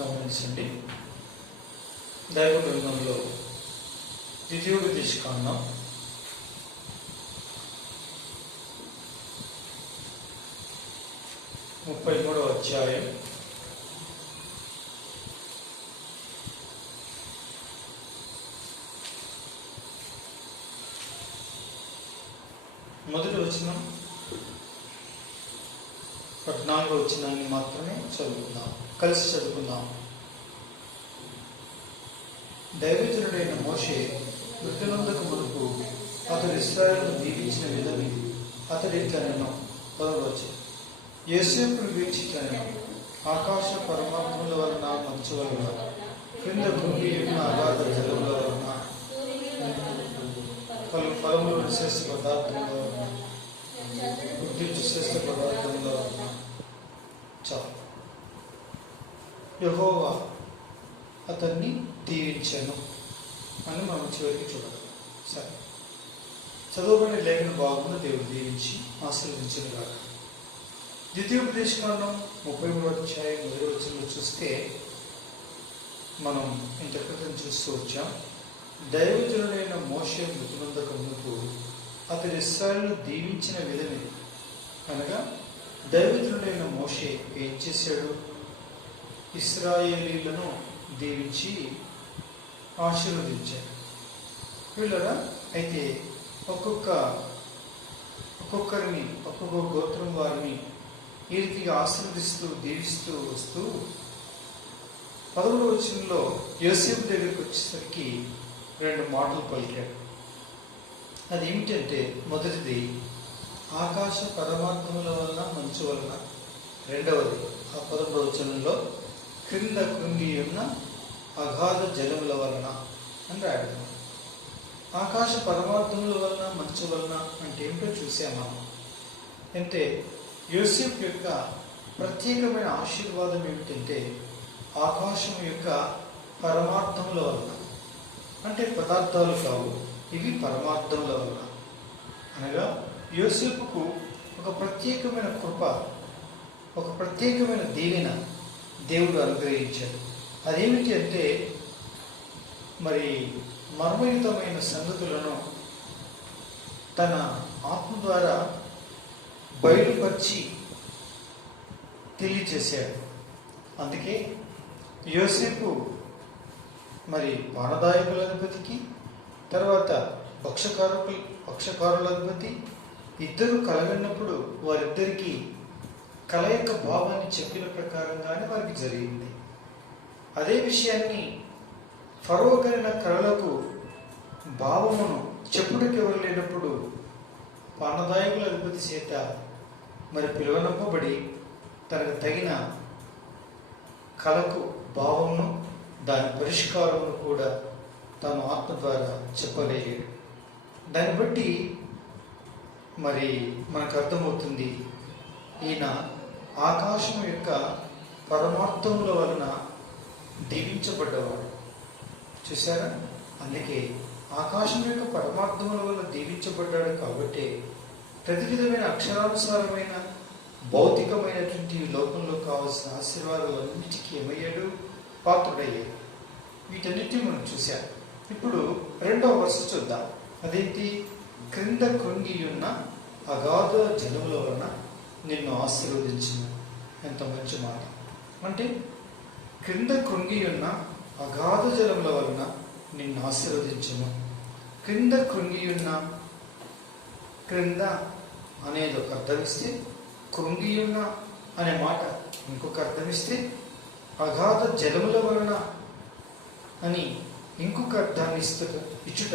గమనించండి. దైవ గ్రంథంలో ద్వితీయోపదేశకాండం 33వ అధ్యాయం మొదటి వచనం 14వ వచనాన్ని మాత్రమే చదువుకుందాం, కలిసి చదువుకుందాం. దైవజనుడైన మోషే మృతులందకు మునుపు అతడు ఇశ్రాయేలును దీవించిన విధం ఇది. అతడు ఇట్లనెను, 10వ వచనం, యోసేపును వీడ్చి ఇట్లనెను, ఆకాశ పరమాత్మల వలన మంచు వలన క్రింద భూమి ఉన్న అగాధ జలముల వలన పలు ఫలములు శ్రేష్ఠ పదార్థముల వలన గుర్తించు శ్రేష్ఠ పదార్థముల వలన చాలు యెహోవా అతన్ని దీవించాను అని మనం చివరికి చూడాలి. సరే, చదువుకునే లేఖన భాగంలో దేవుడు దీవించి ఆశీర్వదించిన కాక. ద్వితీయోపదేశకాండం 33వ అధ్యాయం 1వ వచనంలో చూస్తే మనం ఇంత క్రితం చూస్తూ వచ్చాం. దైవజనుడైన మోషే మృతులందకు మునుపు అతడు ఇశ్రాయేలును దీవించిన విధమే. అనగా దైవజనుడైన మోషే ఏం చేశాడు? ఇశ్రాయేలీలను దీవించి ఆశీర్వదించాడు. వీళ్ళరా అయితే ఒక్కొక్కరిని ఒక్కొక్క గోత్రం వారిని ఈ రీతిగా ఆశీర్వదిస్తూ దీవిస్తూ వస్తూ 10వ వచనంలో యోసేపు దగ్గరికి వచ్చేసరికి 2 మాటలు పలికాడు. అది ఏమిటంటే, మొదటిది ఆకాశ పరమాత్మల వలన మంచు వలన, రెండవది ఆ 11వ వచనంలో క్రింద కృంగి ఉన్న అగాధ జలముల వలన అని రాయడం. ఆకాశ పరమార్థముల వలన మంచు వలన అంటే ఏమిటో చూసామా? అంటే యోసేపు యొక్క ప్రత్యేకమైన ఆశీర్వాదం ఏమిటంటే ఆకాశం యొక్క పరమార్థముల వలన, అంటే పదార్థాలు కావు, ఇవి పరమార్థముల వలన. అనగా యోసేపుకు ఒక ప్రత్యేకమైన కృప, ఒక ప్రత్యేకమైన దీవెన దేవుడు అనుగ్రహించాడు. అదేమిటి అంటే, మరి మర్మయుతమైన సంగతులను తన ఆత్మ ద్వారా బయలుపరిచి తెలియచేశాడు. అందుకే యోసేపు మరి పానదాయకుల అధిపతికి, తర్వాత పక్షకారుల అధిపతి ఇద్దరు కలగన్నప్పుడు వారిద్దరికీ కల యొక్క భావాన్ని చెప్పిన ప్రకారంగానే వారికి జరిగింది. అదే విషయాన్ని ఫరో కలిగిన కళలకు భావమును చెప్పుటకు ఎవరు లేనప్పుడు పానదాయకుల అధిపతి చేత మరి పిలువనంపబడి తనకు తగిన కళకు భావమును దాని పరిష్కారమును కూడా తను ఆత్మ ద్వారా చెప్పలేడు. దాన్ని బట్టి మరి మనకు అర్థమవుతుంది, ఈయన ఆకాశం యొక్క పరమార్థముల వలన దీవించబడ్డవాడు. చూసారా? అందుకే ఆకాశం యొక్క పరమార్థముల వలన దీవించబడ్డాడు కాబట్టి ప్రతి విధమైన అక్షరానుసారమైన భౌతికమైనటువంటి లోకంలో కావాల్సిన ఆశీర్వాదాలన్నిటికీ ఏమయ్యాడు? పాత్రుడయ్యాడు. వీటన్నిటిని మనం చూశాం. ఇప్పుడు 2వ వరుస చూద్దాం. అదేంటి? క్రింద కృంగి ఉన్న అగాధ జలముల వలన నిన్ను ఆశీర్వదించిన. ఎంత మంచి మాట! అంటే క్రింద కృంగి ఉన్న అగాధ జలముల వలన నిన్ను ఆశీర్వదించను. క్రింద కృంగి ఉన్న, క్రింద అనేది ఒక అర్థమిస్తే, కృంగి ఉన్న అనే మాట ఇంకొక అర్థమిస్తే, అగాధ జలముల వలన అని ఇంకొక అర్థాన్ని ఇచ్చుట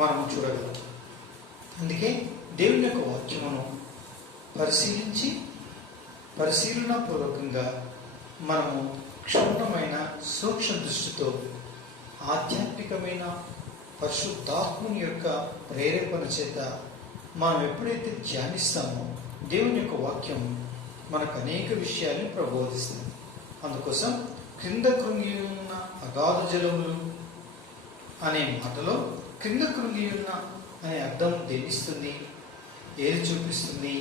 మనం చూడగలం. అందుకే దేవుని యొక్క వాక్యమును పరిశీలనాపూర్వకంగా మనము క్షుణ్ణమైన సూక్ష్మ దృష్టితో ఆధ్యాత్మికమైన పరిశుద్ధాత్మని యొక్క ప్రేరేపణ చేత మనం ఎప్పుడైతే ధ్యానిస్తామో దేవుని యొక్క వాక్యం మనకు అనేక విషయాన్ని ప్రబోధిస్తుంది. అందుకోసం క్రింద కృంగి ఉన్న అగాధ జలములు అనే మాటలో క్రింద కృంగి ఉన్న అనే అర్థం దేనిస్తుంది, ఏది చూపిస్తుంది?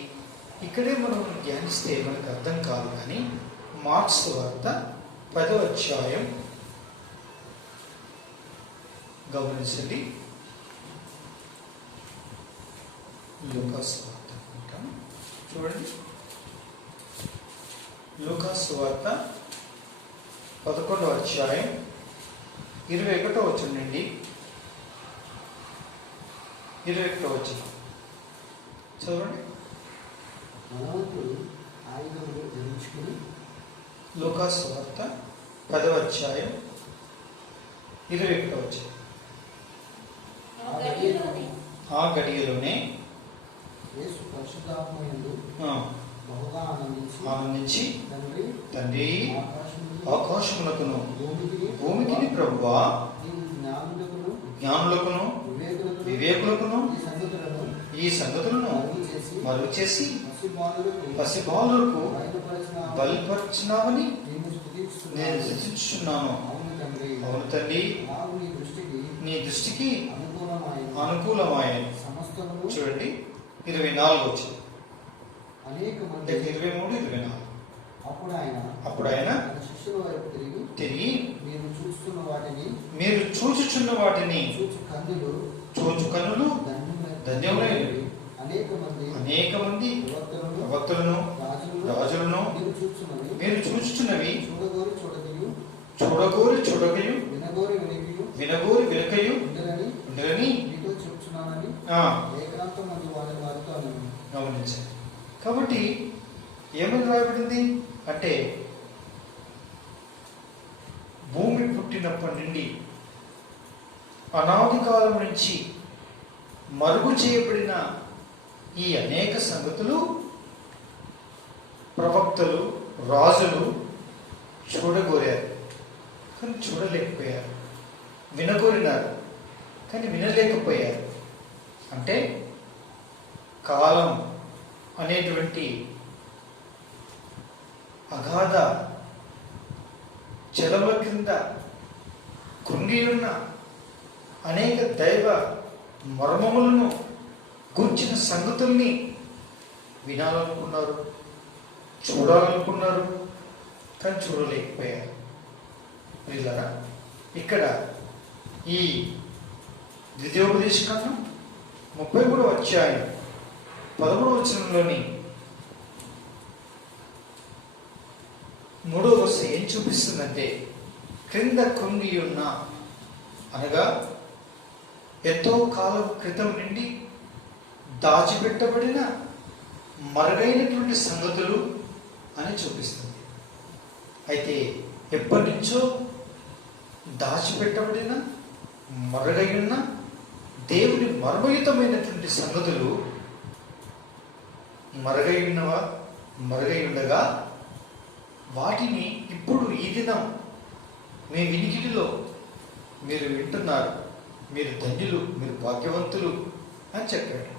ఇక్కడే మనం ధ్యానిస్తే మనకు అర్థం కాదు. కానీ మార్క్స్ వార్త 10వ అధ్యాయం గమనించండి. లూకా సువార్త చూడండి. లూకా సువార్త 11వ అధ్యాయం 21వ వచనం నుండి 21వ వచనం చదవండి. లూకా సువార్త 10వ అధ్యాయం 21వ వచనం. ఆ గడియలోనే యేసు పరిశుద్ధాత్మయందు బహుగా ఆనందించి తండ్రి ఆకాశములకును భూమికి ప్రభువా జ్ఞానులకును వివేకులకును ఈ సంగతులను మరుగు చేసి పసిబాలులకు బయలుపరిచినావని నేను స్తుతించుచున్నాను. అవును తండ్రి, నీ దృష్టికి అనుకూలమాయను. చూడండి 24 వచ్చింది, 23, 24. అప్పుడు ఆయన శిష్యుల వైపు తిరిగి మీరు చూచుచున్న వాటిని చూచు కన్నులు ధన్యములైనవి. అనేక మంది ప్రవక్తలను రాజులను మీరు చూచుచున్నవి చూడగోరి చూడకయు వినగోరి వినకయు ఉండాలని గమనించండి. కాబట్టి ఏమని రాయబడింది అంటే, భూమి పుట్టినప్పటి నుండి అనాది కాలం నుంచి మరుగు చేయబడిన ఈ అనేక సంగతులు ప్రవక్తలు రాజులు చూడగోరారు కానీ చూడలేకపోయారు, వినగోరినారు కానీ వినలేకపోయారు. అంటే కాలం అనేటువంటి అగాధ జలముల క్రింద కృంగి ఉన్న అనేక దైవ మర్మములను గూర్చిన సంగతుల్ని వినాలనుకున్నారు, చూడాలనుకున్నారు కానీ చూడలేకపోయారు. ప్రియులారా, ఇక్కడ ఈ ద్వితీయోపదేశకాండం 33వ అధ్యాయం 13వ వచనంలోని 3వ వరుస ఏం చూపిస్తుందంటే, క్రింద కృంగి ఉన్న అనగా ఎంతో కాలం క్రితం నుండి దాచిపెట్టబడిన మరుగైనటువంటి సంగతులు అని చూపిస్తుంది. అయితే ఎప్పటి నుంచో దాచిపెట్టబడిన మరుగై ఉన్న దేవుని మర్మయుతమైనటువంటి సంగతులు మరుగై ఉండగా వాటిని ఇప్పుడు ఈ దినం మీ వినికిడిలో మీరు వింటున్నారు. మీరు ధన్యులు, మీరు భాగ్యవంతులు అని చెప్పాడు.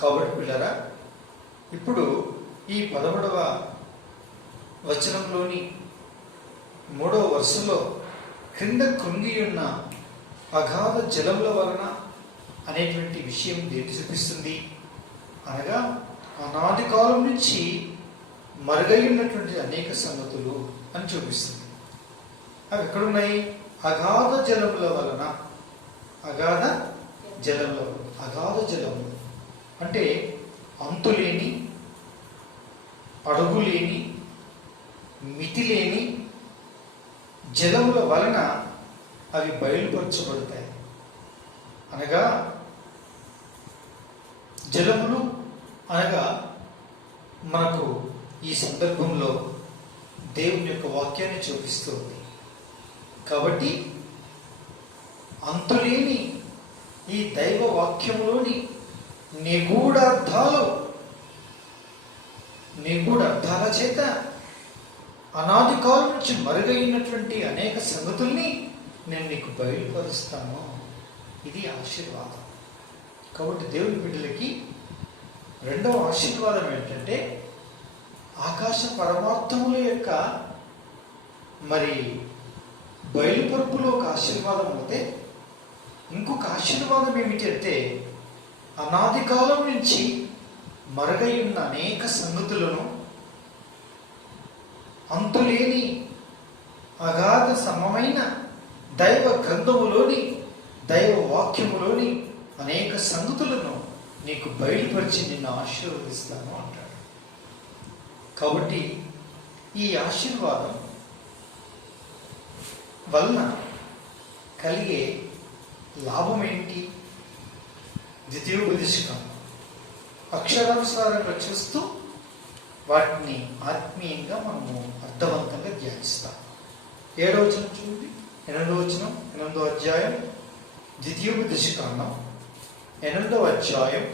కాబట్టి పిల్లరా, ఇప్పుడు ఈ 11వ వచనంలోని 3వ వరుసలో క్రింద కృంగి ఉన్న అగాధ జలముల వలన అనేటువంటి విషయం దేని చూపిస్తుంది అనగా, అనాది కాలం నుంచి మరుగై ఉన్నటువంటి అనేక సంగతులు అని చూపిస్తుంది. అవి ఎక్కడున్నాయి? అగాధ జలముల వలన. అగాధ జలములు అంటే అంతులేని, అడుగులేని, మితిలేని జలముల వలన అవి బయలుపరచబడతాయి. అనగా జలములు అనగా మనకు ఈ సందర్భంలో దేవుని యొక్క వాక్యాన్ని చూపిస్తుంది. కాబట్టి అంతులేని ఈ దైవ వాక్యములోని నిగూఢార్థాల చేత అనాది కాలం నుంచి మరుగైనటువంటి అనేక సంగతుల్ని నేను నీకు బయలుపరుస్తాను. ఇది ఆశీర్వాదం. కాబట్టి దేవుని బిడ్డలకి రెండవ ఆశీర్వాదం ఏంటంటే, ఆకాశ పరమార్థముల యొక్క బయలుపరుపులో ఒక ఆశీర్వాదం అయితే, ఇంకొక ఆశీర్వాదం ఏమిటంటే, అనాది కాలం నుంచి మరుగై ఉన్న అనేక సంగతులను, అంతులేని అగాధ సమమైన దైవ గ్రంథములోని దైవ వాక్యములోని అనేక సంగతులను నీకు బయలుపరిచి నిన్ను ఆశీర్వదిస్తాను అంటాడు. కాబట్టి ఈ ఆశీర్వాదం వలన కలిగే లాభం ఏంటి? ద్వితీయోపదేశకం అక్షరానుసారంగా చూస్తూ వాటిని ఆత్మీయంగా మనము అర్థవంతంగా ధ్యానిస్తాం. 7వ వచనం చూడండి, 8వ వచనం, 8వ అధ్యాయం ద్వితీయోపదేశకాండం 8వ అధ్యాయం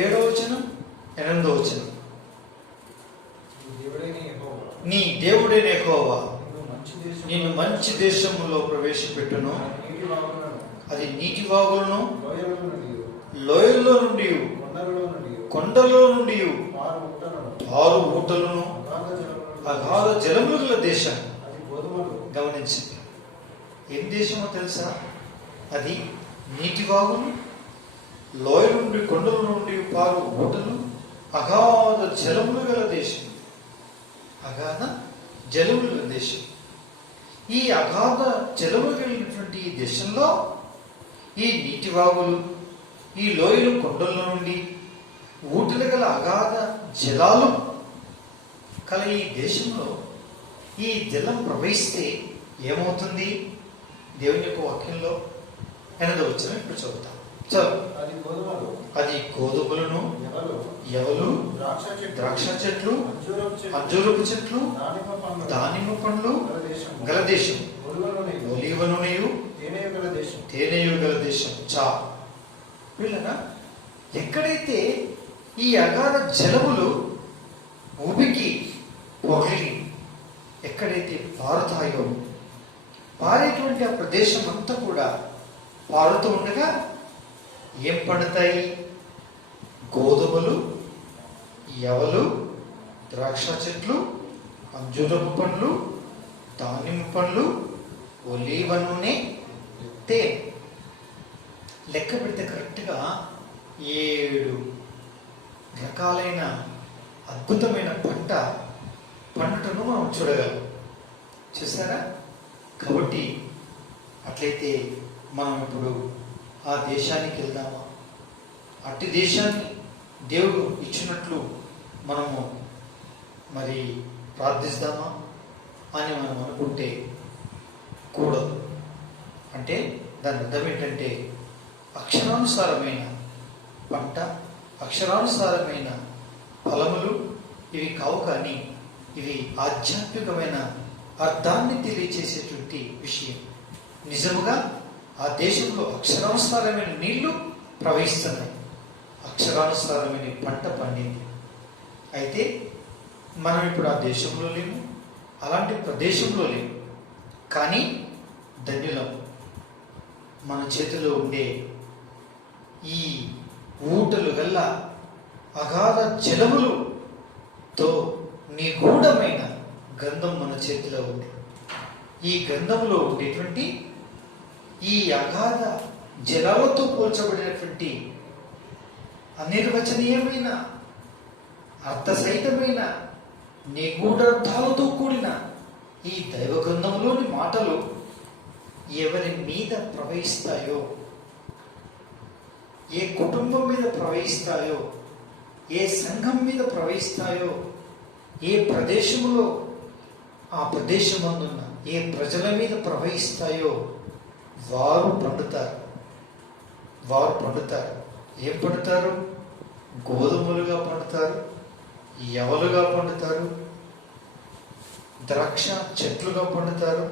7వ వచనం, 8వ వచనం. నీ దేవుడైన యెహోవా నిన్ను మంచి దేశములో ప్రవేశపెట్టును, అది నీటి వాగులను, లోయల్లో నుండి, కొండలో నుండి పారు ఊటలను, అగాధ జలములు గల దేశం. గమనించండి, ఏం దేశమో తెలుసా? అది నీటి వాగులు, లోయల నుండి, కొండల నుండి పారు ఊటలు, అగాధ జలములు గల దేశం. అగాధ జలములు గల దేశం. ఈ అగాధ జలములు కలిగినటువంటి ఈ దేశంలో ఈ నీటి వాగులు, ఈ లోయలు, కొండల నుండి ఊటలు గల అగాధ జలాలు కల ఈ దేశంలో ఈ జలం ప్రవహిస్తే ఏమవుతుంది? దేవుని యొక్క వాక్యంలో 8వ వచనం ఇప్పుడు చదువుతాం. అది గోధుమలను, ఎవలు, ద్రాక్ష చెట్లు, అంజూరపు చెట్లు, దానిమ్మ పండ్లు గల దేశం, ఒలీవ నూనెయు తేనెయు గల దేశం. వీళ్ళనా ఎక్కడైతే ఈ అగాధ జలములు ఉబికి పొగిలి ఎక్కడైతే పారుతాయో, పారేటువంటి ఆ ప్రదేశం అంతా కూడా పారుతూ ఉండగా ఏం పండుతాయి? గోధుమలు, ఎవలు, ద్రాక్ష చెట్లు, అంజూరపు పండ్లు, దానిమ్మ పండ్లు, ఒలీవ నూనె, తేనె. లెక్క పెడితే కరెక్ట్గా 7 రకాలైన అద్భుతమైన పంట పండుటను మనం చూడగలం. చూసారా? కాబట్టి అట్లయితే మనం ఇప్పుడు ఆ దేశానికి వెళ్దామా? అట్టి దేశాన్ని దేవుడు ఇచ్చినట్లు మనము మరి ప్రార్థిస్తామా అని మనం అనుకుంటే కూడదు. అంటే దాని అర్థం ఏంటంటే అక్షరానుసారమైన పంట, అక్షరానుసారమైన ఫలములు ఇవి కావు, కానీ ఇవి ఆధ్యాత్మికమైన అర్థాన్ని తెలియచేసేటువంటి విషయం. నిజముగా ఆ దేశంలో అక్షరానుసారమైన నీళ్లు ప్రవహిస్తున్నాయి, అక్షరానుసారమైన పంట పండింది. అయితే మనం ఇప్పుడు ఆ దేశంలో లేము, అలాంటి ప్రదేశంలో లేము, కానీ ధన్యులం. మన చేతిలో ఉండే ఈ ఊటలు గల్ల అగాధ జలములతో నిగూఢమైన గంధం మన చేతిలో ఉంది. ఈ గంధంలో ఉండేటువంటి ఈ అగాధ జలాలతో పోల్చబడినటువంటి అనిర్వచనీయమైన అర్థసహితమైన నిగూఢార్థాలతో కూడిన ఈ దైవ గ్రంథంలోని మాటలు ఎవరి మీద ప్రవహిస్తాయో, ఏ కుటుంబం మీద ప్రవహిస్తాయో, ఏ సంఘం మీద ప్రవహిస్తాయో, ఏ ప్రదేశంలో ఆ ప్రదేశమందున్న ఏ ప్రజల మీద ప్రవహిస్తాయో వారు పండుతారు. వారు పండుతారు. ఏం పండుతారు? గోధుమలుగా పండుతారు, ఎవలుగా పండుతారు, ద్రాక్ష చెట్లుగా పండుతారు,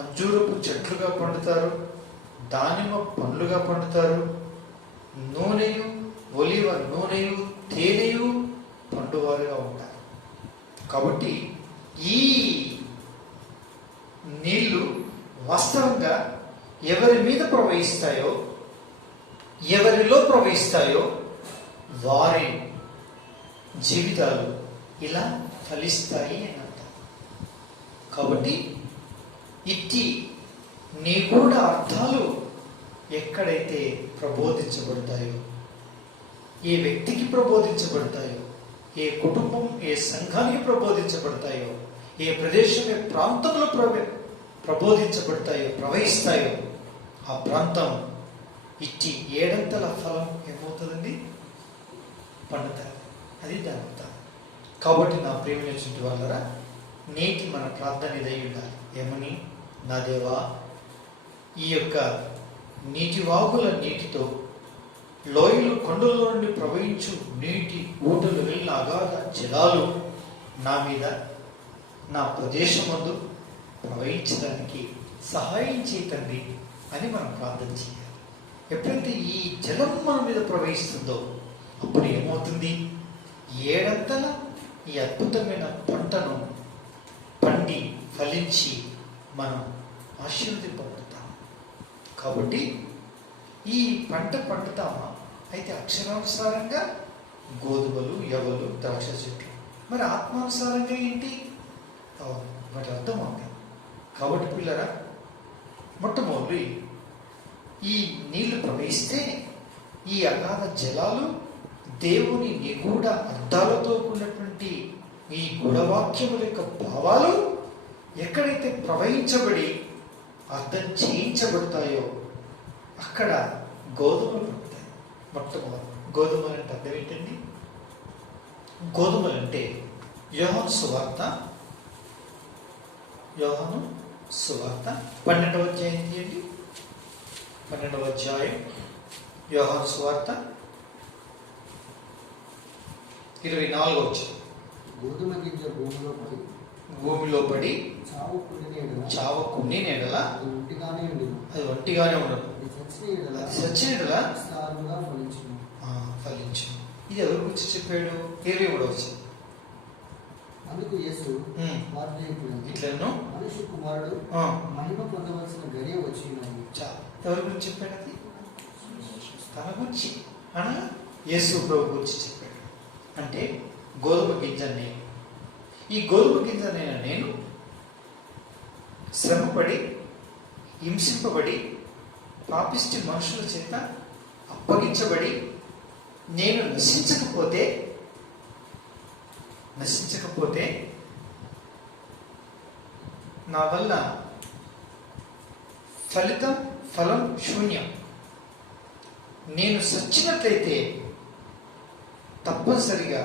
అంజూరపు చెట్లుగా పండుతారు, దానిమ్మ పండ్లుగా పండుతారు, నూనెయు, ఒలివ నూనెయు, తేనెయు పండువారుగా ఉంటారు. కాబట్టి ఈ నీళ్లు వాస్తవంగా ఎవరి మీద ప్రవహిస్తాయో, ఎవరిలో ప్రవహిస్తాయో వారి జీవితాలు ఇలా ఫలిస్తాయి అని అర్థం. కాబట్టి ఇట్టి నిగూఢ అర్థాలు ఎక్కడైతే ప్రబోధించబడతాయో, ఏ వ్యక్తికి ప్రబోధించబడతాయో, ఏ కుటుంబం, ఏ సంఘానికి ప్రబోధించబడతాయో, ఏ ప్రదేశం ఏ ప్రాంతంలో ప్రబోధించబడతాయో ప్రవహిస్తాయో ఆ ప్రాంతం ఇచ్చి ఏడంతల ఫలం ఏమవుతుందండి? పండుతుంది. అది దాని అర్థం. కాబట్టి నా ప్రేమించిన వాళ్ళరా, నేటి మన ప్రార్థన ఇదై ఉండాలి. ఏమని? నా దేవా, ఈ యొక్క నీటి వాగుల నీటితో లోయలు కొండల నుండి ప్రవహించు నీటి ఊటలు వెళ్ళిన అగాధ జలాలు నా మీద, నా ప్రదేశమందు ప్రవహించడానికి సహాయం చేయతండి అని మనం ప్రార్థన చేయాలి. ఎప్పుడైతే ఈ జలం మన మీద ప్రవహిస్తుందో అప్పుడు ఏమవుతుంది? ఏడంతల ఈ అద్భుతమైన పంటను పండి ఫలించి మనం ఆశీర్వదింపబడతాం. కాబట్టి ఈ పంట పండుతామా? అయితే అక్షరానుసారంగా గోధుమలు, యవలు, ద్రాక్ష చెట్లు. మరి ఆత్మానుసారంగా ఏంటి? వాటి అర్థం ఉంది. కాబట్టి పిల్లరా, మొట్టమొదటి ఈ నీళ్లు ప్రవహిస్తే ఈ అగాధ జలాలు దేవుని నిగూఢ అర్థాలతో కూడినటువంటి ఈ గుణవాక్యముల యొక్క భావాలు ఎక్కడైతే ప్రవహించబడి అర్థం చేయించబడతాయో అక్కడ గోధుమలు పడతాయి. మొట్టమొదటి గోధుమలు అంటే అర్థం ఏంటండి? గోధుమలు అంటే యోహాను సువార్త 12వ అధ్యాయం తీయండి. 12వ అధ్యాయం యోహాను సువార్త 24వ వచనం. గోధుమ గింజ భూమిలో పడి చావకుని నెడల అది ఒంటిగానే ఉండదు, అది చచ్చిన ఎడల ఫలించు. ఇది ఎవరి గురించి చెప్పాడు? 23వ వచనం. అందుకు యేసు ఇట్లను మనిషి కుమారుడు మహిమ పొందవలసిన గడియ వచ్చినది. ఎవరి గురించి చెప్పాడు? అది తన గురించి, అనగా యేసు ప్రభు గురించి చెప్పాడు. అంటే గోధుమ గింజని, ఈ గోధుమ గింజనైన నేను శ్రమపడి హింసింపబడి పాపిష్టి మనుషుల చేత అప్పగించబడి నేను నశించకపోతే నా వల్ల ఫలం శూన్యం. నేను సచ్చినట్లయితే తప్పనిసరిగా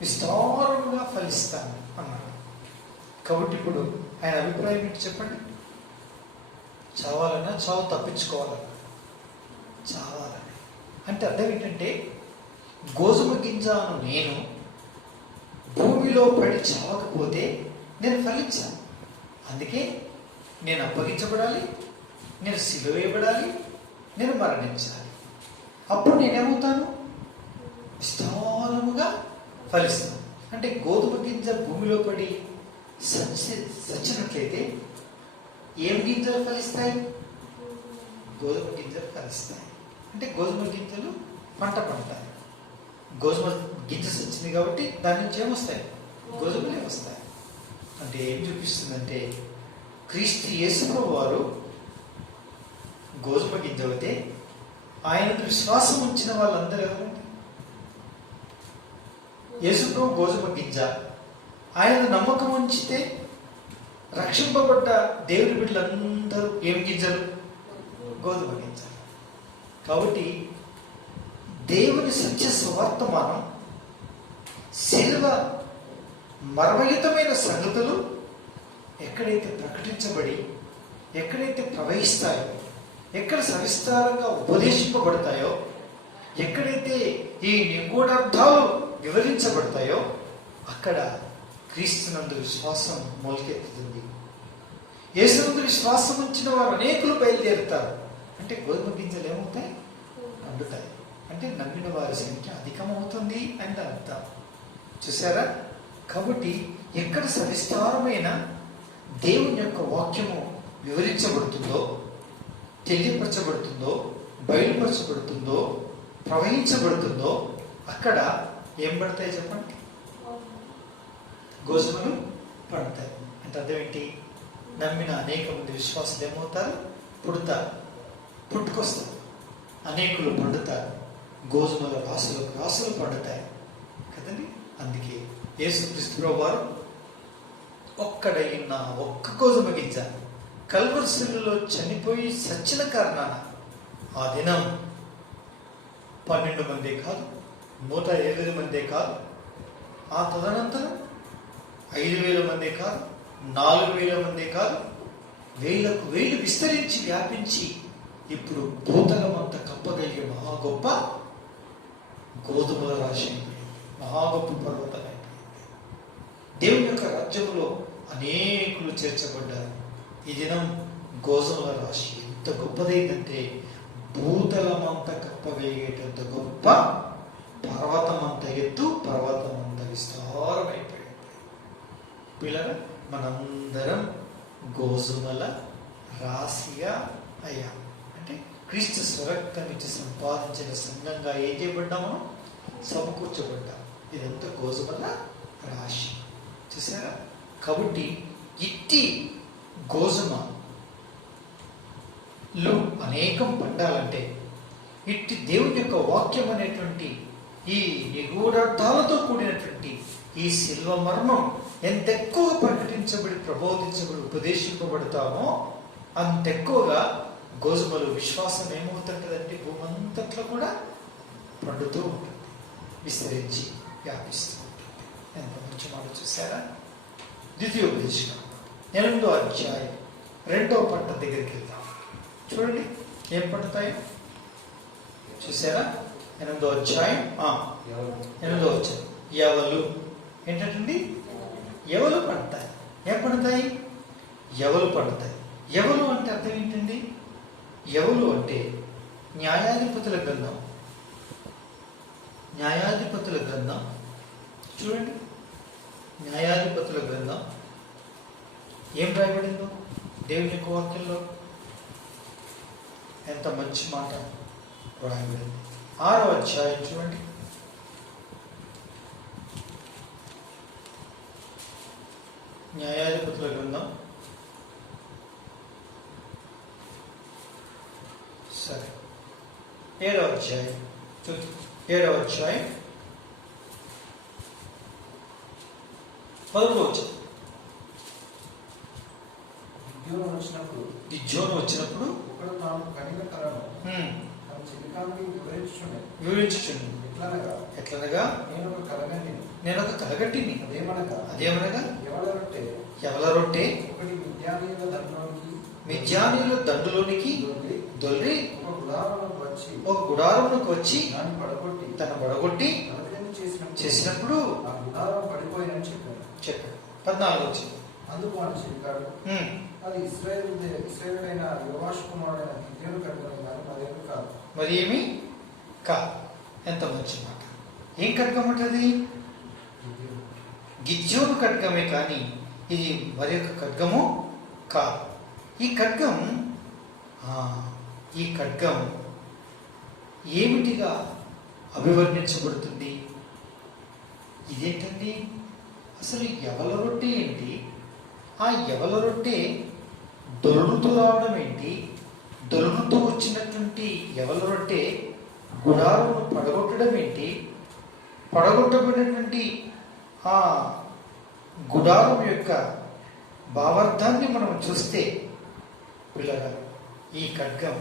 విస్తారంగా ఫలిస్తాను అన్నాడు. కాబట్టి ఇప్పుడు ఆయన అభిప్రాయం ఏంటి చెప్పండి? చావాలన్నా చావు, తప్పించుకోవాలన్నా చావాలని. అంటే అర్థం ఏంటంటే గోధుమ గింజను నేను భూమిలో పడి చావకపోతే నేను ఫలించాను. అందుకే నేను అప్పగించబడాలి, నేను సిలువ వేయబడాలి, నేను మరణించాలి. అప్పుడు నేనేమవుతాను? విస్తారముగా ఫలిస్తాను. అంటే గోధుమ గింజ భూమిలో పడి చచ్చినట్లయితే ఏం గింజలు ఫలిస్తాయి? గోధుమ గింజలు ఫలిస్తాయి. అంటే గోధుమ గింజలు పంట పండుతాయి. గోధుమ గింజ చచ్చింది కాబట్టి దాని నుంచి ఏమొస్తాయి? గోధుమలే వస్తాయి. అంటే ఏం చూపిస్తుందంటే క్రీస్తు యేసుప్రభు వారు గోధుమ గింజ అయితే ఆయనకు విశ్వాసం ఉంచిన వాళ్ళందరూ ఎవరండి? యేసుప్రభు గోధుమ గింజ. ఆయన నమ్మకం ఉంచితే రక్షింపబడ్డ దేవుని బిడ్డలందరూ ఏం గింజలు? గోధుమ గింజలు. కాబట్టి దేవుని సత్య సువార్తమానం, శిలువ మర్మయుతమైన సంగతులు ఎక్కడైతే ప్రకటించబడి, ఎక్కడైతే ప్రవహిస్తాయో, ఎక్కడ సవిస్తారంగా ఉపదేశింపబడతాయో, ఎక్కడైతే ఈ నిగూఢార్థాలు వివరించబడతాయో అక్కడ క్రీస్తునందు విశ్వాసం మొలకెత్తుతుంది. యేసునందు విశ్వాసం ఉంచిన వారు అనేకులు బయలుదేరుతారు. అంటే గోధుమ గింజలు ఏమవుతాయి? పండుతాయి. అంటే నమ్మిన వారి సంఖ్య అధికమవుతుంది అని అర్థం. చూసారా? కాబట్టి ఎక్కడ సవిస్తారమైన దేవుని యొక్క వాక్యము వివరించబడుతుందో, తెలియపరచబడుతుందో, బయలుపరచబడుతుందో, ప్రవహించబడుతుందో అక్కడ ఏం పడతాయి చెప్పండి? గోధుమలు పండుతాయి. అంటే అదేంటి? నమ్మిన అనేక మంది విశ్వాసులు ఏమవుతారు? పుడతారు, పుట్టుకొస్తారు, అనేకులు పండుతారు, గోధుమల రాసులు పండుతాయి కదండి. అందుకే యేసుక్రీస్తు ప్రభువు వారు ఒక్కడైనా ఒక్క గోధుమ గింజ కల్వరిశిలలో చనిపోయి సచ్చిన కారణాన ఆ దినం 12 మందే కాదు, 108 మందే కాదు, ఆ తదనంతరం 5,000 మందే కాదు, 4,000 మందే కాదు, వేలకు వేలు విస్తరించి వ్యాపించి ఇప్పుడు భూతలమంతా కప్పగలిగే మహా గొప్ప గోధుమల రాశి అయిపోయింది. మహా గొప్ప పర్వతం అయిపోయింది. దేవుని యొక్క రాజ్యంలో అనేకులు చేర్చబడ్డారు. ఈ దినం గోధుమల రాశి ఎంత గొప్పదైందంటే భూతలమంతా కప్పగలిగేటంత గొప్ప, పర్వతమంత ఎత్తు, పర్వతమంత విస్తారమైపోయింది. పిల్లల మనందరం గోధుమల రాశిగా అయ్యాం. అంటే క్రీస్తు స్వరక్తం ఇచ్చి సంపాదించిన సంఘంగా ఏం చేయబడ్డామో సమకూర్చబడ్డాం. ఇదంతా గోధుమల రాశి. చూసారా? కాబట్టి ఇట్టి గోధుమలు అనేకం పండాలంటే ఇట్టి దేవుని యొక్క వాక్యం అనేటువంటి ఈ నిగూఢార్థాలతో కూడినటువంటి ఈ శిల్వ మర్మం ఎంత ఎక్కువ ప్రకటించబడి, ప్రబోధించబడి, ఉపదేశింపబడతామో అంత ఎక్కువగా గోధుమలు విశ్వాసం ఏమవుతుంటుందంటే భూమంతట్లో కూడా పండుతూ ఉంటుంది, విస్తరించి వ్యాపిస్తూ ఉంటుంది. ఎంత మంచి మాట చూసారా? ద్వితీయోపదేశం 8వ అధ్యాయం 2వ పంట దగ్గరికి వెళ్దాం. చూడండి ఏం పండుతాయో చూసారా? 8వ అధ్యాయం 8వ అధ్యాయం యవలు ఏంటండి? యవలు పండుతాయి. ఏం పండుతాయి? యవలు పండుతాయి. యవలు అంటే అర్థం ఏంటండి? యవలు అంటే న్యాయాధిపతుల గ్రంథం. న్యాయాధిపతుల గ్రంథం చూడండి. న్యాయాధిపతుల గ్రంథం ఏం రాయబడిందో దేవుని యొక్క వాక్యంలో ఎంత మంచి మాట రాయబడింది. 6వ అధ్యాయం చూడండి. న్యాయాధిపతుల గ్రంథం సరే 7వ అధ్యాయం 7వ అధ్యాయం 11వ వచనం. గిద్యోను వచ్చినప్పుడు ఒకడు తాను కనిన కలను తన చిలికానికి వివరించుచుండు. ఎట్లనగా నేను ఒక కలగట్టిని. అదేమనగా ఎవల రొట్టె ఒకటి మిద్యానీయుల దండులోనికి దొల్లి ఒక గుడారమునకు వచ్చి తన బడగొట్టి చేసినప్పుడు పడిపోయిందని చెప్పాడు. 14వ వచనం. అందుకు అని చెప్పాడు, అది ఇశ్రాయేలుడైన యోవాషు కుమారుడైన గిద్యోను ఖడ్గమే కానీ మరేమీ కాదు. మరి ఏమి కాదు. ఎంత మంచి మాట. ఏం ఖడ్గం అంటది? గిద్యోను ఖడ్గమే కానీ ఇది మరి యొక్క ఖడ్గము కాదు. ఈ ఖడ్గం ఏమిటిగా అభివర్ణించబడుతుంది? ఇదేంటండి? అసలు యవల రొట్టె ఏంటి? ఆ యవల రొట్టె దొరుకుతూ రావడం ఏంటి? దొరుకుతూ వచ్చినటువంటి యవల రొట్టె గుడారమును పడగొట్టడం ఏంటి? పడగొట్టబడినటువంటి ఆ గుడారం యొక్క భావార్థాన్ని మనం చూస్తే పిల్లగా ఈ ఖడ్గం,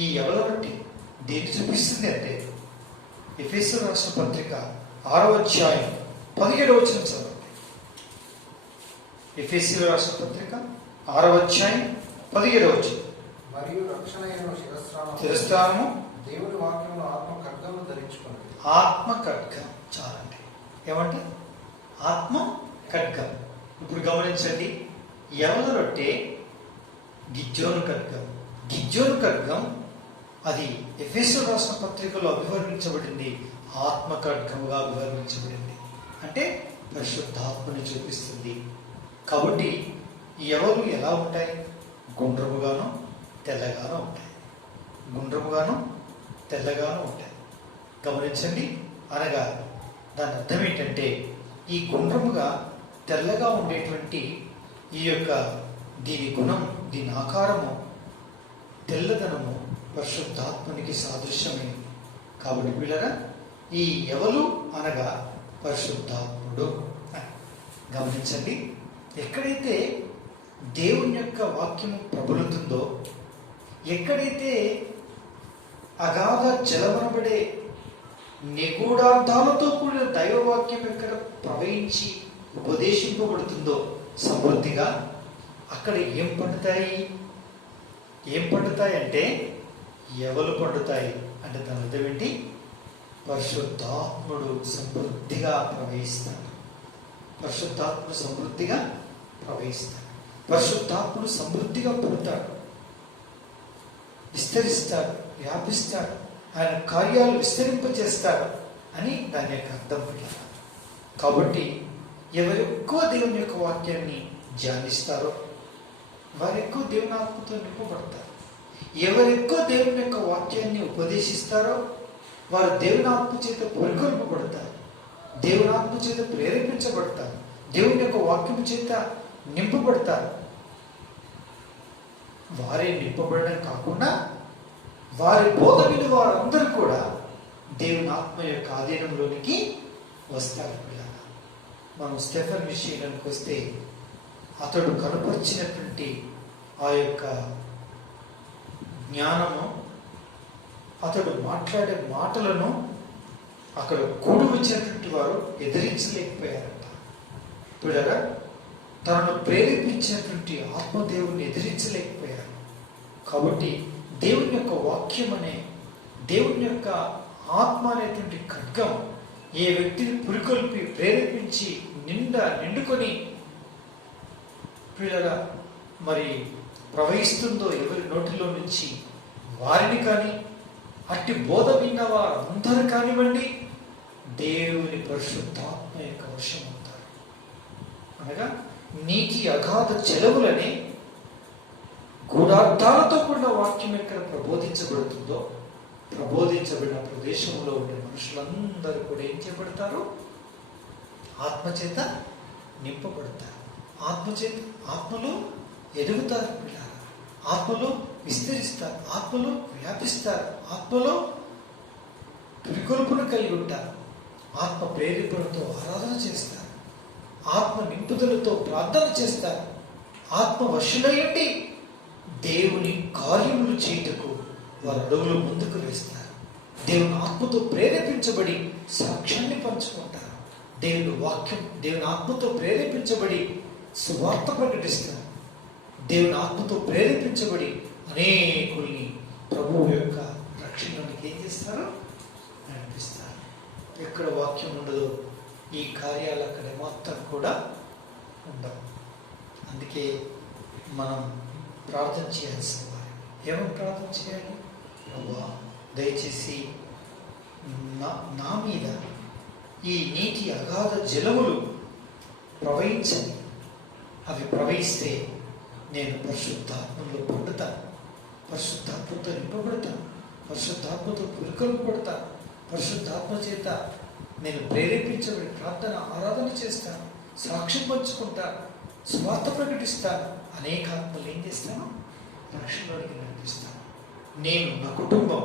ఈ యవల రొట్టె దేన్ని చూపిస్తుంది అంటే ఎఫెసీయులకు రాసిన పత్రిక 6వ అధ్యాయం 17వ వచనం చదవండి. ఎఫెసీయులకు రాసిన పత్రిక 6వ అధ్యాయం 17వ వచనం. మరియు రక్షణ శిరస్త్రాణము దేవుని వాక్యంలో ఆత్మ ఖడ్గము ధరించుకున్నది. ఆత్మ ఖడ్గం చాలండి. ఏమంటే ఆత్మ ఖడ్గం. ఇప్పుడు గమనించండి, యవల రొట్టె గిద్యోను ఖడ్గం. గిద్యోను ఖడ్గం అది ఎఫెసీయులకు రాసిన పత్రికలో అభివర్ణించబడింది, ఆత్మ ఖడ్గముగా అభివర్ణించబడింది. అంటే పరిశుద్ధాత్మని చూపిస్తుంది. కాబట్టి ఎవరు ఎలా ఉంటాయి? గుండ్రముగాను తెల్లగాను ఉంటాయి. గుండ్రముగాను తెల్లగాను ఉంటాయి. గమనించండి. అనగా దాని అర్థం ఏంటంటే ఈ గుండ్రముగా తెల్లగా ఉండేటువంటి ఈ యొక్క దీని గుణం, దీని ఆకారము, తెల్లదనము పరిశుద్ధాత్మనికి సాదృశ్యమైనది. కాబట్టి పిల్లరా ఈ ఎవరు అనగా పరిశుద్ధాత్ముడు. గమనించండి. ఎక్కడైతే దేవుని యొక్క వాక్యము ప్రబలుతుందో, ఎక్కడైతే అగాధ జలమనబడే నిగూఢార్థాలతో కూడిన దైవవాక్యం ఎక్కడ ప్రవహించి ఉపదేశింపబడుతుందో సమృద్ధిగా, అక్కడ ఏం పండుతాయి? ఏం పండుతాయి అంటే ఎవలు పండుతాయి అంటే దాని అర్థం ఏంటి? పరిశుద్ధాత్ముడు సమృద్ధిగా ప్రవహిస్తాడు. పరిశుద్ధాత్ముడు సమృద్ధిగా ప్రవహిస్తాడు. పరిశుద్ధాత్ముడు సమృద్ధిగా పుడతాడు, విస్తరిస్తాడు, వ్యాపిస్తాడు, ఆయన కార్యాలు విస్తరింపజేస్తాడు అని దాని యొక్క అర్థం. కాబట్టి ఎవరు ఎక్కువ దేవుని యొక్క వాక్యాన్ని ధ్యానిస్తారో వారు ఎక్కువ దేవుని ఆత్మతో నింపబడతారు. ఎవరు ఎక్కువ దేవుని యొక్క వాక్యాన్ని ఉపదేశిస్తారో వారు దేవుని ఆత్మ చేత పురికొల్పబడతారు, దేవుని ఆత్మ చేత ప్రేరేపించబడతారు, దేవుని యొక్క వాక్యము చేత నింపబడతారు. వారే నింపబడడం కాకుండా వారి బోధ విని వారందరూ కూడా దేవుని ఆత్మ యొక్క ఆధీనంలోనికి వస్తారు. మనం స్టెఫెన్ విషయానికి వస్తే అతడు కనపరిచినటువంటి ఆ యొక్క జ్ఞానము, అతడు మాట్లాడే మాటలను అక్కడ కూడి వచ్చినటువంటి వారు ఎదిరించలేకపోయారంట. చూడగా తనను ప్రేరేపించినటువంటి ఆత్మదేవుని ఎదిరించలేకపోయారు. కాబట్టి దేవుని యొక్క వాక్యం అనే, దేవుని యొక్క ఆత్మ అనేటువంటి ఖడ్గం ఏ వ్యక్తిని పురికొల్పి ప్రేరేపించి నిండుకొని పిల్లగా మరి ప్రవహిస్తుందో ఎవరి నోటిలో నుంచి, వారిని కానీ అట్టి బోధ విన్న వారందరూ కానివ్వండి దేవుని పరిశుద్ధాత్మ యొక్క వర్షం అవుతారు. అనగా నీటి అగాధ చెలవులని గూఢార్థాలతో కూడిన వాక్యం ఎక్కడ ప్రబోధించబడుతుందో, ప్రబోధించబడిన ప్రదేశంలో ఉండే మనుషులందరూ కూడా ఏం చేయబడతారు? ఆత్మచేత నింపబడతారు. ఆత్మచేత ఆత్మలో ఎదుగుతారు, ఆత్మలో విస్తరిస్తారు, ఆత్మలో వ్యాపిస్తారు, ఆత్మలో పురికొల్పును కలిగి ఉంటారు, ఆత్మ ప్రేరేపణతో ఆరాధన చేస్తారు, ఆత్మ నింపుదలతో ప్రార్థన చేస్తారు, ఆత్మ వశులయ్యండి దేవుని కార్యములు చేయుటకు వారు అడుగులు ముందుకు వేస్తారు. దేవుని ఆత్మతో ప్రేరేపించబడి సాక్ష్యాన్ని పంచుకుంటారు. దేవుని వాక్యం, దేవుని ఆత్మతో ప్రేరేపించబడి సువార్త ప్రకటిస్తారు. దేవుని ఆత్మతో ప్రేరేపించబడి అనేకుల్ని ప్రభువు యొక్క రక్షణలోనికి ఏం చేస్తారు? నడిపిస్తారు. ఎక్కడ వాక్యం ఉండదో ఈ కార్యాలు అక్కడ మొత్తం కూడా ఉండవు. అందుకే మనం ప్రార్థన చేయాల్సిన వారు ఏమని ప్రార్థన చేయాలి? ప్రభువా దయచేసి నా మీద ఈ నీటి అగాధ జలములు ప్రవహించని, అవి ప్రవహిస్తే నేను పరిశుద్ధాత్మలో పండుతాను, పరిశుద్ధాత్మతో నింపబడతాను, పరిశుద్ధాత్మతో పురికొల్పబడతాను, పరిశుద్ధాత్మ చేత నేను ప్రేరేపించబడి ప్రార్థన ఆరాధన చేస్తాను, సాక్ష్యం పంచుకుంటాను, స్వార్థ ప్రకటిస్తాను, అనేక ఆత్మలు ఏం చేస్తాను? రక్షణలోకి నడిపిస్తాను. నేను, నా కుటుంబం,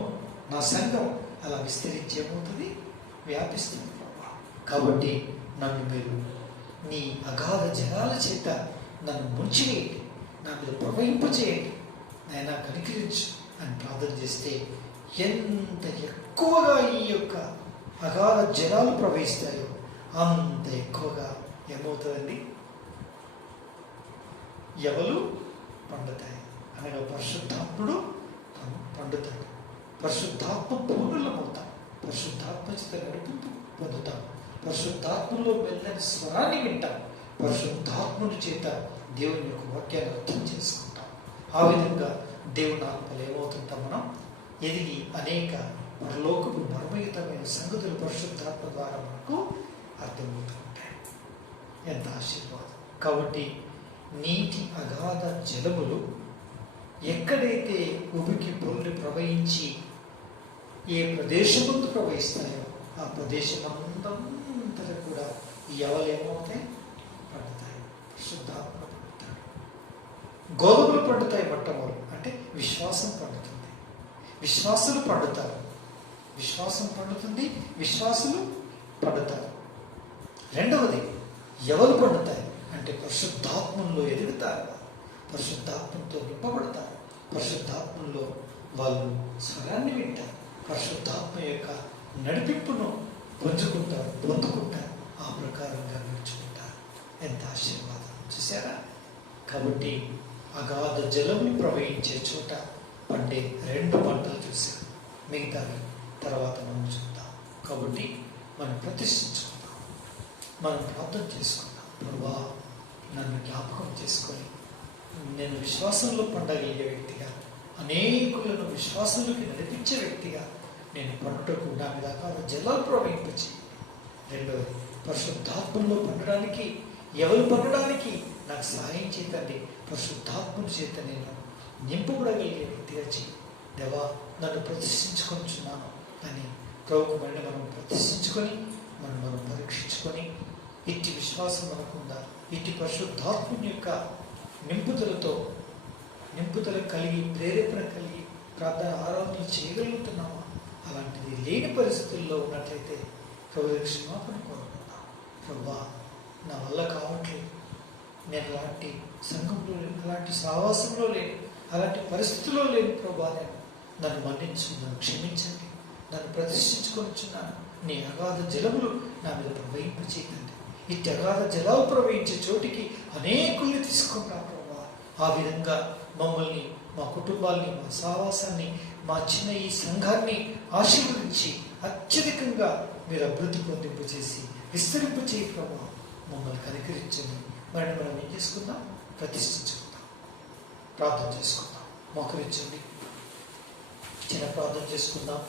నా సంఘం అలా విస్తరించేమవుతుంది, వ్యాపిస్తుంది. కాబట్టి నన్ను మీరు నీ అగాధ జలాల చేత నన్ను ముంచివేయండి, నా మీద ప్రవహింపచేయండి, నాయనా కనికరించు అని ప్రార్థన చేస్తే ఎంత ఎక్కువగా ఈ యొక్క అగాధ జలాలు ప్రవహిస్తాయో అంత ఎక్కువగా ఏమవుతుందండి? ఎవరు పండుతాయి అనగా పరిశుద్ధాత్ముడు పండుతాడు. పరిశుద్ధాత్మ పూర్ణులమవుతాం, పరిశుద్ధాత్మ చేత నడిపింపు పొందుతాం, పరిశుద్ధాత్మలో వెళ్ళని స్వరాన్ని వింటాం, పరిశుద్ధాత్ముడి చేత దేవుని యొక్క వాక్యాన్ని అర్థం చేసుకుంటాం. ఆ విధంగా దేవుని ఆత్మలు ఏమవుతుంటాం? మనం ఎదిగి అనేక పరలోకపు మర్మయుతమైన సంగతులు పరిశుద్ధాత్మ ద్వారా మనకు అర్థమవుతూ ఉంటాయి. ఎంత ఆశీర్వాదం! కాబట్టి నీటి అగాధ జలములు ఎక్కడైతే ఉబికి పొర్లి ప్రవహించి ఏ ప్రదేశం ముందు ప్రవహిస్తాయో ఆ ప్రదేశం అంతా కూడా ఎవలేమవుతాయి? పండుతాయి. శుద్ధాత్మ పండుతాడు. గోధుమలు పండుతాయి. మొట్టమొదటి అంటే విశ్వాసం పండుతుంది, విశ్వాసులు పండుతారు. విశ్వాసం పండుతుంది, విశ్వాసులు పండుతారు. రెండవది ఎవరు పండుతాయి అంటే అంటే పరిశుద్ధాత్మలో ఎదుగుతారు, పరిశుద్ధాత్మతో నింపబడతారు, పరిశుద్ధాత్మలో వాళ్ళు స్వరాన్ని వింటారు, పరిశుద్ధాత్మ యొక్క నడిపింపును పొందుకుంటారు, ఆ ప్రకారంగా నడుచుకుంటారు. ఎంత ఆశీర్వాదం చూసారా? కాబట్టి అగాధ జలములు ప్రవహించే చోట పండే 2 పంటలు చూశారు, మిగతావి తర్వాత మనం చూద్దాం. కాబట్టి మనం ప్రతిష్ఠించుకుందాం, మనం ప్రార్థన చేసుకుందాం. ప్రభువా, నన్ను జ్ఞాపకం చేసుకొని నేను విశ్వాసంలో పండగలిగే వ్యక్తిగా, అనేకులను విశ్వాసంలోకి నడిపించే వ్యక్తిగా నేను పండుటకు నా మీద అగాధ జలాలు ప్రవహింపచేయి. 2, పరిశుద్ధాత్మలో పండడానికి, ఎవరు పండడానికి నాకు సహాయం చేతండి. పరిశుద్ధాత్మ చేత నేను నింపబడగలిగే వ్యక్తిగా చేయి దేవా, నన్ను ప్రతిష్ఠించుకొనిచున్నాను అని ప్రభుకు మళ్ళీ మనం ప్రతిష్ఠించుకొని మనం పరీక్షించుకొని, ఇట్టి విశ్వాసం మనకుందా, ఇట్టి పరిశుద్ధాత్ముని యొక్క నింపుదల కలిగి, ప్రేరేపణ కలిగి ప్రార్థన ఆరాధనలు చేయగలుగుతున్నామా? అలాంటిది లేని పరిస్థితుల్లో ఉన్నట్లయితే ప్రభు క్షమాపణ కోరుకుందాం. ప్రభువా, నా వల్ల కావట్లేదు, నేను అలాంటి సంఘంలో లేను, అలాంటి సావాసంలో లేను, అలాంటి పరిస్థితుల్లో లేని ప్రభువా, నన్ను మన్నించు, నన్ను క్షమించండి, నన్ను ప్రతిష్ఠించుకొనిచున్నాను. నీ అగాధ జలములు నా మీద ప్రవహింపచేయండి. ఇట్టి అగాధ జలాలు ప్రవహించే చోటికి అనేకుల్ని తీసుకుంటాం ప్రభువా. ఆ విధంగా మమ్మల్ని, మా కుటుంబాల్ని, మా సావాసాన్ని, మా చిన్న ఈ సంఘాన్ని ఆశీర్వదించి అత్యధికంగా మీరు అభివృద్ధి పొందింపచేసి విస్తరింపచేయి ప్రభువా. మమ్మల్ని కనికరించండి. మరి మనం ఏం చేసుకుందాం? ప్రతిష్ఠించుకుందాం, ప్రార్థన చేసుకుందాం. మోకరించండి, చిన్న ప్రార్థన చేసుకుందాం.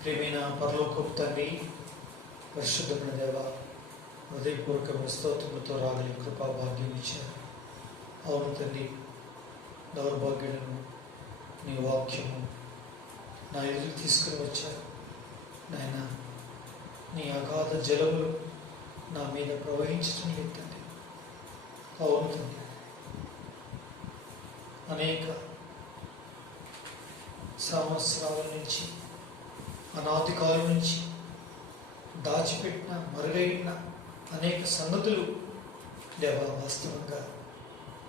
ప్రేమైన పరలోకపు తండ్రి, పరిశుద్ధమైన దేవ, హృదయపూర్వకమైన స్తోత్రములతో రాగలిగిన కృపా భాగ్యం ఇచ్చారు. అవును తండ్రి, దౌర్భాగ్యులను నీ వాక్యము నా ఎదురు తీసుకుని వచ్చారు నాయన. నీ అగాధ జలములు నా మీద ప్రవహించడం లేదు తండ్రి. అవును తండ్రి, అనేక సంవత్సరాల నుంచి, అనాది కాలం నుంచి దాచిపెట్టిన, మరుగైన అనేక సంగతులు దేవా వాస్తవంగా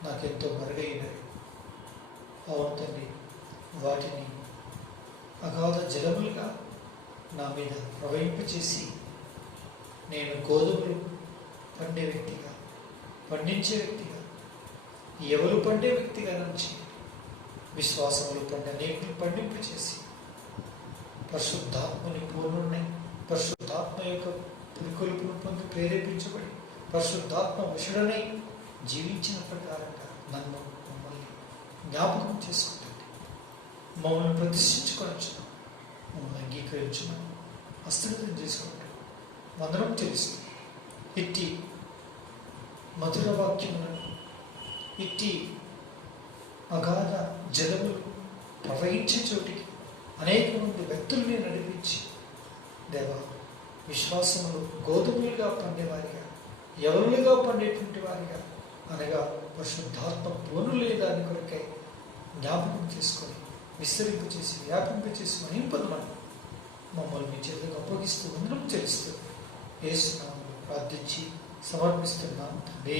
నాకెంతో మరుగైనవి. అవును తండ్రి, వాటిని అగాధ జలములుగా నా మీద ప్రవహింపచేసి నేను గోధుమలు పండే వ్యక్తిగా, పండించే వ్యక్తిగా, ఎవరు పండే వ్యక్తిగా నుంచి విశ్వాసములు పండే అనేకులు పండింపచేసి పరిశుద్ధాత్మని పూర్ణుడిని, పరిశుద్ధాత్మ యొక్క పురికొల్పును పొంది ప్రేరేపించబడి పరిశుద్ధాత్మ వశుడనై జీవించిన ప్రకారంగా నన్ను, మమ్మల్ని జ్ఞాపకం చేసుకుంటుంది. మమ్మల్ని ప్రతిష్ఠించుకొనొచ్చున్నాం, మమ్మల్ని అంగీకరించున్నాం, హస్తగతం చేసుకుంటాం, వందనం తెలుస్తుంది. ఇట్టి మధుర వాక్యములను, ఇట్టి అగాధ జలములు ప్రవహించే చోటికి అనేక మంది వ్యక్తుల్ని నడిపించి దేవా, విశ్వాసములు గోధుమలుగా పండేవారిగా, ఎవరులుగా పండేటువంటి వారిగా, అనగా పరిశుద్ధాత్మ పూర్ణులే దాని కొరకై జ్ఞాపకం చేసుకొని విస్తరింపు చేసి, వ్యాపింపు చేసి, మహింపదమని మమ్మల్ని మీ చేతులకు అప్పగిస్తూ వందనం చెల్లిస్తూ యేసు నామములో ప్రార్థించి సమర్పిస్తున్నాం తండ్రి.